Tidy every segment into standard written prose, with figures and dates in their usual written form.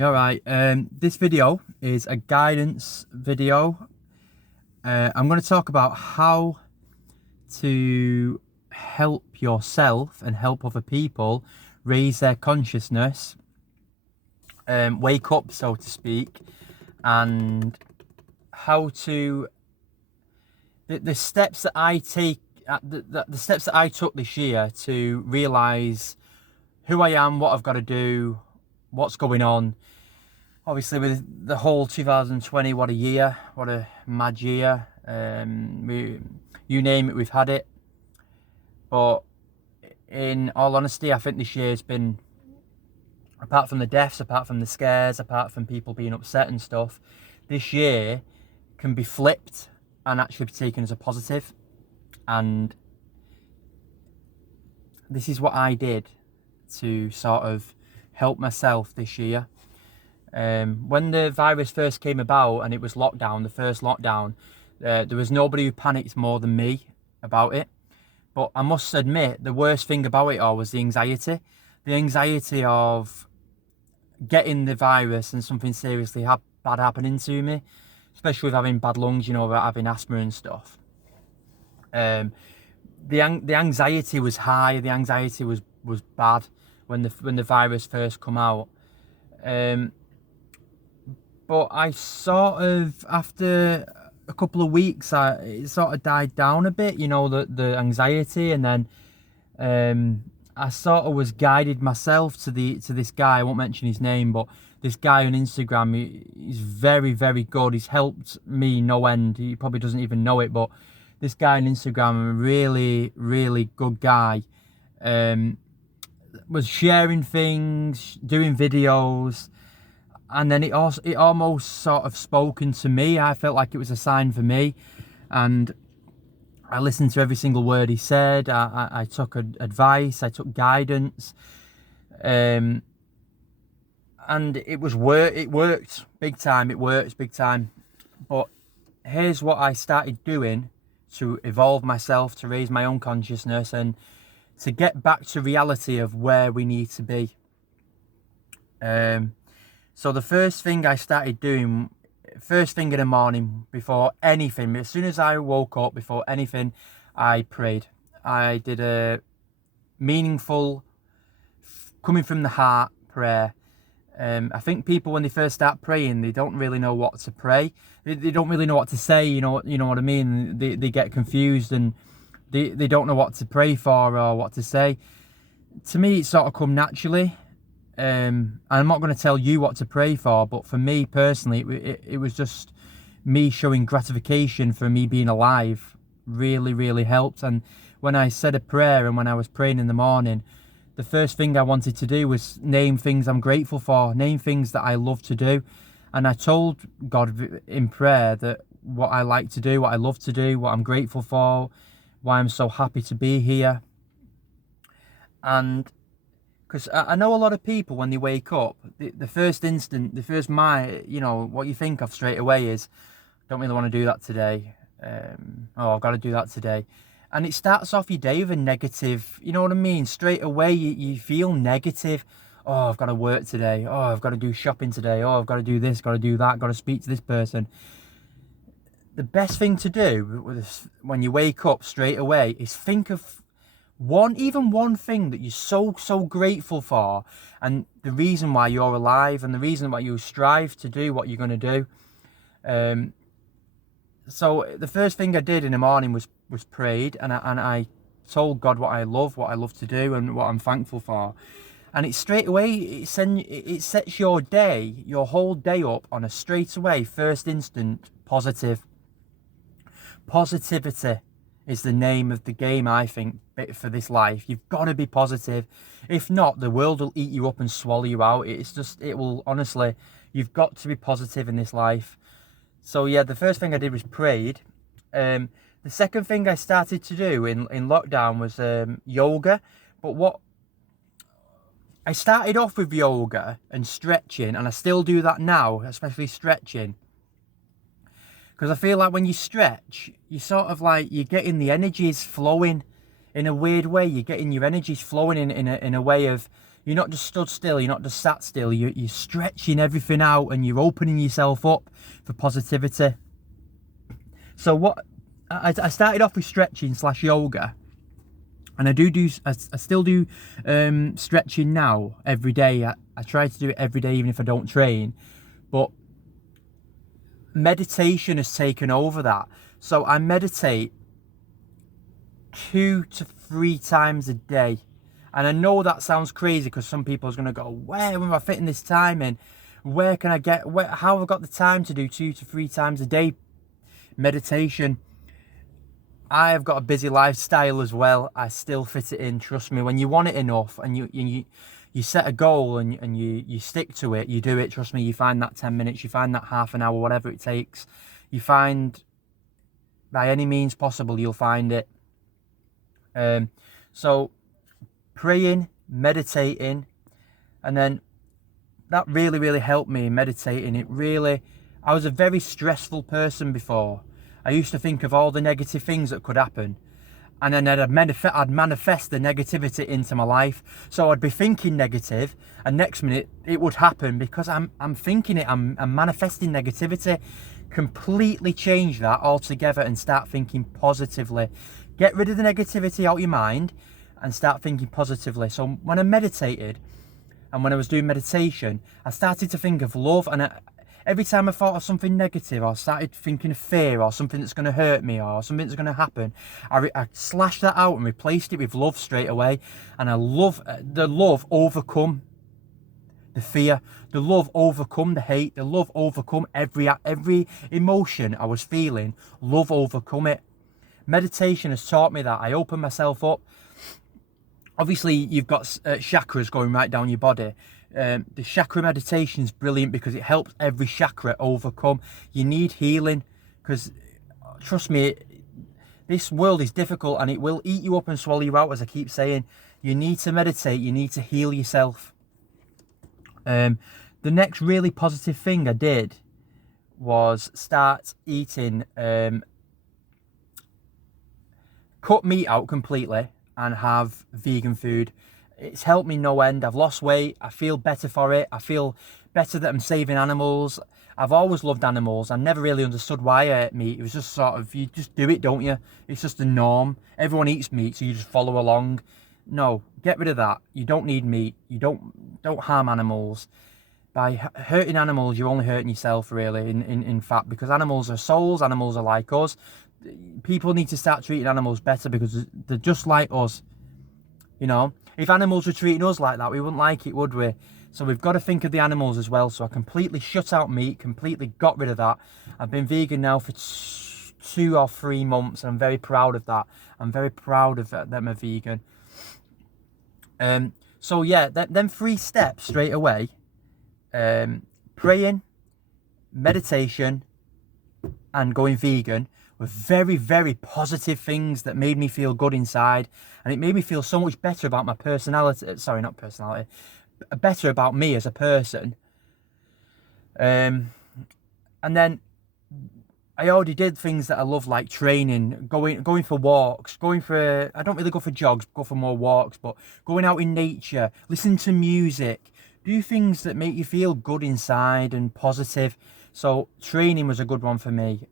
Alright, this video is a guidance video. I'm going to talk about how to help yourself and help other people raise their consciousness, wake up, so to speak, and how to the steps that I take, the steps that I took this year to realize who I am, what I've got to do, what's going on. Obviously, with the whole 2020, what a year, what a mad year. You name it, we've had it. But in all honesty, I think this year's been, apart from the deaths, apart from the scares, apart from people being upset and stuff, this year can be flipped and actually be taken as a positive. And this is what I did to sort of help myself this year. When the virus first came about and it was lockdown, the first lockdown, there was nobody who panicked more than me about it. But I must admit, the worst thing about it all was the anxiety. The anxiety of getting the virus and something seriously bad happening to me, especially with having bad lungs, having asthma and stuff. The anxiety was high. The anxiety was bad when the virus first come out. But I sort of, after a couple of weeks, it sort of died down a bit, the anxiety, and then I sort of was guided myself to this guy. I won't mention his name, but this guy on Instagram, he's very, very good. He's helped me no end. He probably doesn't even know it, but this guy on Instagram, a really, really good guy, was sharing things, doing videos. And then it almost sort of spoken to me. I felt like it was a sign for me. And I listened to every single word he said. I took advice. I took guidance. And it worked big time. It works big time. But here's what I started doing to evolve myself, to raise my own consciousness, and to get back to reality of where we need to be. So the first thing I started doing, first thing in the morning, before anything, as soon as I woke up, before anything, I prayed. I did a meaningful, coming from the heart prayer. I think people, when they first start praying, they don't really know what to pray. They don't really know what to say, you know what I mean? They get confused and they don't know what to pray for or what to say. To me, it sort of come naturally. I'm not going to tell you what to pray for, but for me personally, it was just me showing gratification for me being alive. Really, really helped. And when I said a prayer and when I was praying in the morning, the first thing I wanted to do was name things I'm grateful for, name things that I love to do. And I told God in prayer that what I like to do, what I love to do, what I'm grateful for, why I'm so happy to be here. And because I know a lot of people, when they wake up, the first instant, the first mind, what you think of straight away is, don't really want to do that today. I've got to do that today. And it starts off your day with a negative, you know what I mean? Straight away, you feel negative. Oh, I've got to work today. Oh, I've got to do shopping today. Oh, I've got to do this, got to do that, got to speak to this person. The best thing to do when you wake up straight away is think of one thing that you're so grateful for, and the reason why you're alive, and the reason why you strive to do what you're going to do. So the first thing I did in the morning was prayed, and I told God what I love to do, and what I'm thankful for. And it straight away, it sets your day, your whole day up on a straight away, first instant positive. Positivity is the name of the game, I think, for this life. You've got to be positive. If not, the world will eat you up and swallow you out. Honestly, you've got to be positive in this life. So yeah, the first thing I did was prayed. The second thing I started to do in lockdown was yoga. But I started off with yoga and stretching, and I still do that now, especially stretching. Because I feel like when you stretch, you sort of like, you're getting the energies flowing in a weird way. You're getting your energies flowing in a way of You're not just stood still, you're not just sat still, you're stretching everything out and you're opening yourself up for positivity. So what I started off with stretching / yoga, and I still do stretching now every day. I try to do it every day even if I don't train, but meditation has taken over that. So I meditate 2 to 3 times a day. And I know that sounds crazy because some people are going to go, where am I fitting this time in? How have I got the time to do 2 to 3 times a day meditation? I have got a busy lifestyle as well. I still fit it in. Trust me, when you want it enough and you set a goal and you stick to it, you do it. Trust me, you find that 10 minutes, you find that half an hour, whatever it takes. You find, by any means possible, you'll find it. So praying, meditating, and then that really helped me meditating. I was a very stressful person before. I used to think of all the negative things that could happen, and then I'd manifest the negativity into my life. So I'd be thinking negative, and next minute it would happen because I'm thinking it, I'm manifesting negativity. Completely change that altogether and start thinking positively. Get rid of the negativity out of your mind and start thinking positively. So when I meditated and when I was doing meditation, I started to think of love, and every time I thought of something negative, or started thinking of fear or something that's going to hurt me or something that's going to happen, I slashed that out and replaced it with love straight away. And the love overcome the fear, the love overcome the hate, the love overcome every emotion I was feeling. Love overcome it. Meditation has taught me that. I open myself up. Obviously, you've got chakras going right down your body. The chakra meditation is brilliant because it helps every chakra overcome. You need healing because, trust me, this world is difficult and it will eat you up and swallow you out, as I keep saying. You need to meditate. You need to heal yourself. The next really positive thing I did was start eating, cut meat out completely and have vegan food. It's helped me no end. I've lost weight. I feel better for it. I feel better that I'm saving animals. I've always loved animals. I never really understood why I ate meat. It was just sort of, you just do it, don't you? It's just the norm. Everyone eats meat, so you just follow along. No, get rid of that. You don't need meat. You don't harm animals. By hurting animals, you're only hurting yourself, really, in fact, because animals are souls. Animals are like us. People need to start treating animals better because they're just like us. You know, if animals were treating us like that, we wouldn't like it, would we? So we've got to think of the animals as well. So I completely shut out meat, completely got rid of that. I've been vegan now for 2 or 3 months, and I'm very proud of that. I'm very proud of that I'm a vegan. So yeah, them 3 steps straight away: praying, meditation, and going vegan were very positive things that made me feel good inside, and it made me feel so much better about my personality. Sorry, not personality, better about me as a person. And then I already did things that I love, like training, going for walks, I don't really go for jogs, go for more walks, but going out in nature, listen to music, do things that make you feel good inside and positive. So training was a good one for me.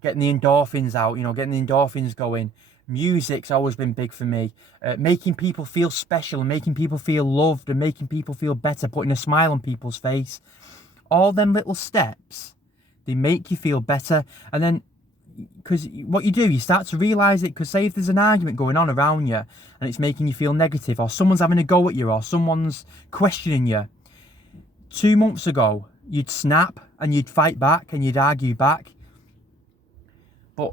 Getting the endorphins out, getting the endorphins going. Music's always been big for me. Making people feel special and making people feel loved and making people feel better, putting a smile on people's face. All them little steps, they make you feel better. And then, because what you do, you start to realise it, because say if there's an argument going on around you and it's making you feel negative, or someone's having a go at you, or someone's questioning you, 2 months ago, you'd snap and you'd fight back and you'd argue back. But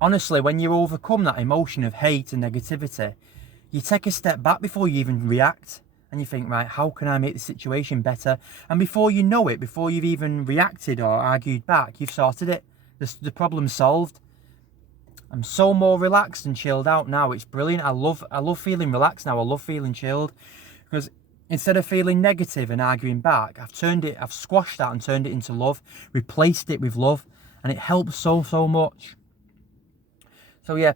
honestly, when you overcome that emotion of hate and negativity, you take a step back before you even react. And you think, right, how can I make the situation better? And before you know it, before you've even reacted or argued back, you've sorted it. The problem's solved. I'm so more relaxed and chilled out now. It's brilliant. I love feeling relaxed now. I love feeling chilled. Because instead of feeling negative and arguing back, I've squashed that and turned it into love, replaced it with love. And it helps so much. So yeah,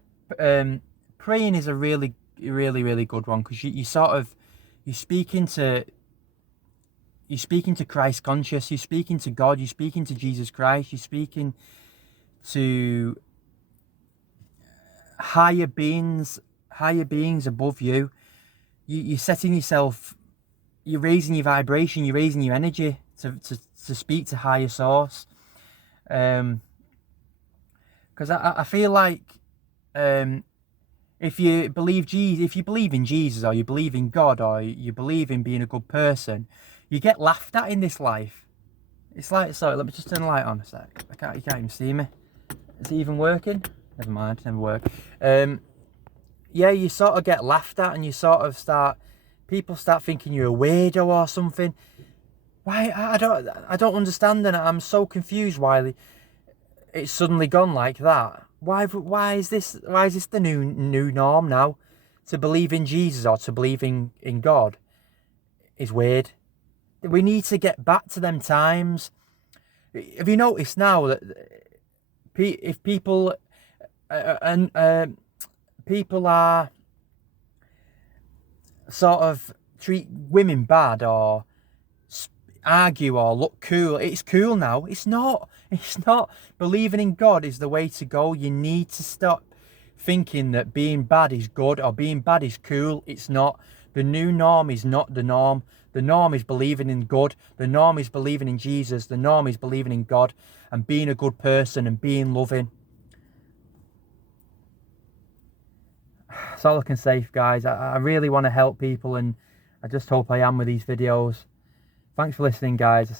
praying is a really good one, because you you're speaking to Christ conscious, you're speaking to God, you're speaking to Jesus Christ, you're speaking to higher beings above you. You're setting yourself, you're raising your vibration, you're raising your energy to speak to higher source. Because I feel like if you believe in Jesus, or you believe in God, or you believe in being a good person, you get laughed at in this life. It's like, sorry, let me just turn the light on a sec. You can't even see me. Is it even working? Never mind, it never worked. Yeah, you sort of get laughed at, and you sort of people start thinking you're a weirdo or something. Why? I don't understand, and I'm so confused why it's suddenly gone like that. Why is this the new norm now? To believe in Jesus or to believe in God is weird. We need to get back to them times. Have you noticed now that if people people are sort of treat women bad or argue or look cool, it's cool now? It's not. Believing in God is the way to go. You need to stop thinking that being bad is good or being bad is cool. It's not. The new norm is not the norm. The norm is believing in good. The norm is believing in Jesus. The norm is believing in God and being a good person and being loving. That's all I can say, guys. I really want to help people, and I just hope I am with these videos. Thanks for listening, guys.